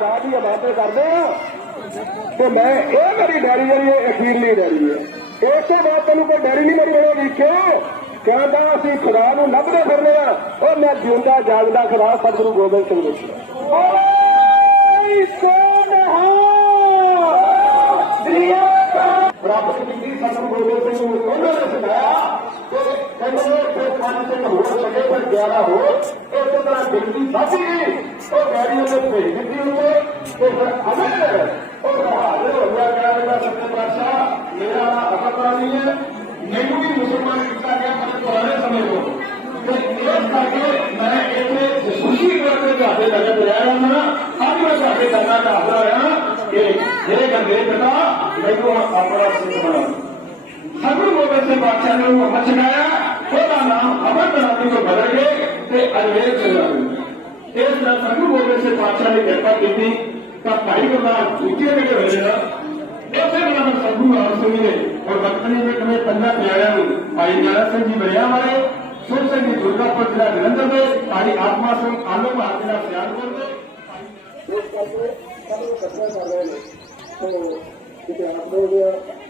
ਬਾतें ਕਰਦੇ ਆ। ਤੇ ਮੈਂ ਇਹ ਮੇਰੀ ਡੈਰੀ ਜਿਹੜੀ ਹੈ ਅਖੀਰਲੀ ਡੈਰੀ ਹੈ। ਇਸ ਤੋਂ ਬਾਅਦ ਤੈਨੂੰ ਕੋਈ ਡੈਰੀ ਨਹੀਂ ਮੇਰੀ ਬਣੇਗੀ ਕਿਉਂ ਕਹਿੰਦਾ ਅਸੀਂ ਖੁਦਾ ਨੂੰ ਲੱਭਦੇ ਫਿਰਦੇ ਆ। ਉਹ ਮੈਂ ਜਿਉਂਦਾ, ਜਾਗਦਾ, ਖੁਦਾ ਸਤਿਗੁਰੂ ਗੋਬਿੰਦ ਸਿੰਘ ਜੀ ਓਏ ਸੋਨਹਾ ਦੁਨੀਆ ਰੱਬ ਦੀ ਸਤਿਗੁਰੂ ਗੋਬਿੰਦ ਸਿੰਘ ਨੂੰ। ਉਹਨਾਂ ਨੇ ਸੁਣਾਇਆ ਕਿ ਕਹਿੰਦੇ ਫਿਰ ਪੰਜ ਦਿਨ ਹੋ ਸਕੇ ਪਰ 11 ਹੋ तरह बिजली फंसी गई और गाड़ियों में भेज दी उनको तो फिर हमें और कहा अरे भैया क्या बेटा सत्य बादशाह, मेरा अपना नहीं है। नेहरू भी मुसलमान कितना गया मैंने पुराने समय को। तो हाँ, अपना मैं बना। सब लोगों से बादशाह ने वो मचकाया। ਨੇ ਉਹਦਾ ਨਾਮ ਅਮਰਨਾਥ ਤੋਂ ਬਦਲ ਗਏ ਤੇ ਅਰਵੇਦ ਚਲਾ ਗਿਆ ਇਸ ਦਾ ਸਤਿਗੁਰੂ ਗੋਬਿੰਦ ਸਿੰਘ ਬਾਦਸ਼ਾਹ ਨੇ ਕਿਰਪਾ ਕੀਤੀ, ਤਾਂ ਭਾਈ ਗੁਰਦਾਸ ਦੂਜੇ ਨੇ ਹੋਏ ਨਾ ਇਸੇ ਤਰ੍ਹਾਂ ਸਤਿਗੁਰੂ ਰਾਮ ਸਿੰਘ ਨੇ ਔਰ ਬਖਤਨੀ ਦੇ ਕਮੇ ਪੰਜਾਂ ਪਿਆਰਿਆਂ ਨੂੰ, ਭਾਈ ਨਾਰਾ ਸਿੰਘ ਜੀ ਬਰਿਆ ਵਾਲੇ ਸੁਰ ਸਿੰਘ ਜੀ ਦੁਰਗਾਪੁਰ ਜ਼ਿਲ੍ਹਾ ਜਲੰਧਰ ਦੇ ਭਾਈ ਆਤਮਾ ਸਿੰਘ ਆਲਮ ਭਾਰਤ ਦਾ ਸਿਆਲਕੋਟ ਦੇ ਇਸ ਕਰਕੇ ਸਭ ਨੂੰ ਇਕੱਠੇ ਕਰ ਰਹੇ ਤੋਂ ਕਿਤੇ ਆਪ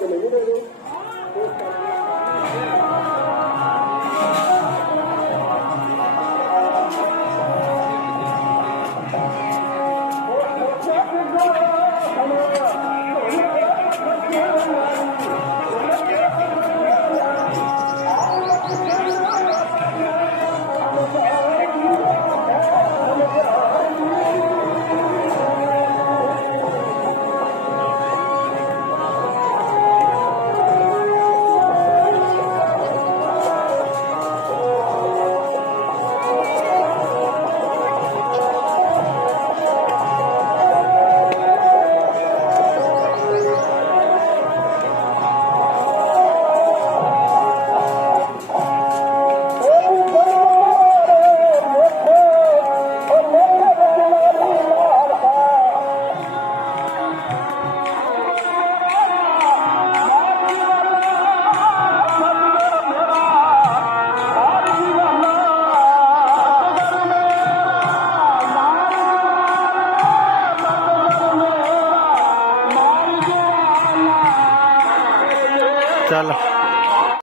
la número चल